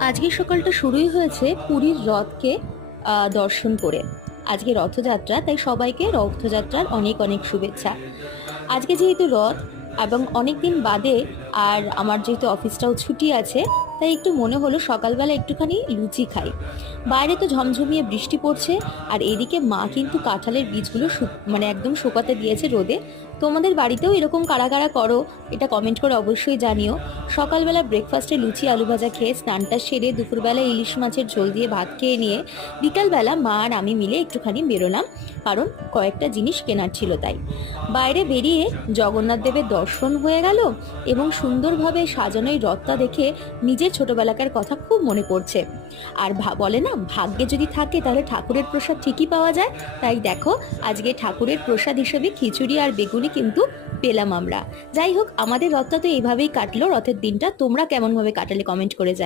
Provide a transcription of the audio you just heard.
আজকে সকালটা শুরুই হয়েছে পুরীর রথকে আহ, দর্শন করে। আজকে রথযাত্রা তাই সবাইকে রথযাত্রার অনেক অনেক শুভেচ্ছা। আজকে যেহেতু রথ এবং অনেক দিন বাদে আর আমার যেহেতু অফিসটাও ছুটি আছে তাই একটু মনে হলো সকালবেলা একটুখানি লুচি খাই। বাইরে তো ঝমঝমিয়ে বৃষ্টি পড়ছে, আর এদিকে মা কিন্তু কাঁঠালের বীজগুলো মানে একদম শুকাতে দিয়েছে রোদে। তোমাদের বাড়িতেও এরকম কারা কারা করো, এটা কমেন্ট করে অবশ্যই জানিও। সকালবেলা ব্রেকফাস্টে লুচি, আলু ভাজা খেয়ে স্নানটা সেরে দুপুরবেলা ইলিশ মাছের ঝোল দিয়ে ভাত খেয়ে নিয়ে বিকালবেলা মা আর আমি মিলে একটুখানি বেরোলাম, কারণ কয়েকটা জিনিস কেনার ছিল তাই। বাইরে বেরিয়ে জগন্নাথ দেবের দর্শন হয়ে গেল এবং সুন্দরভাবে সাজানো এই রথটা দেখে নিজের ছোটবেলাকার কথা খুব মনে পড়ছে। আর বলে না, ভাগ্যে যদি থাকে তাহলে ঠাকুরের প্রসাদ ঠিকই পাওয়া যায়। তাই দেখো, আজকে ঠাকুরের প্রসাদ হিসেবে খিচুড়ি আর বেগুনি কিন্তু পেলাম আমরা। যাই হোক, আমাদের রথটা তো এইভাবেই কাটলো, রথের দিনটা। তোমরা কেমনভাবে কাটালে কমেন্ট করে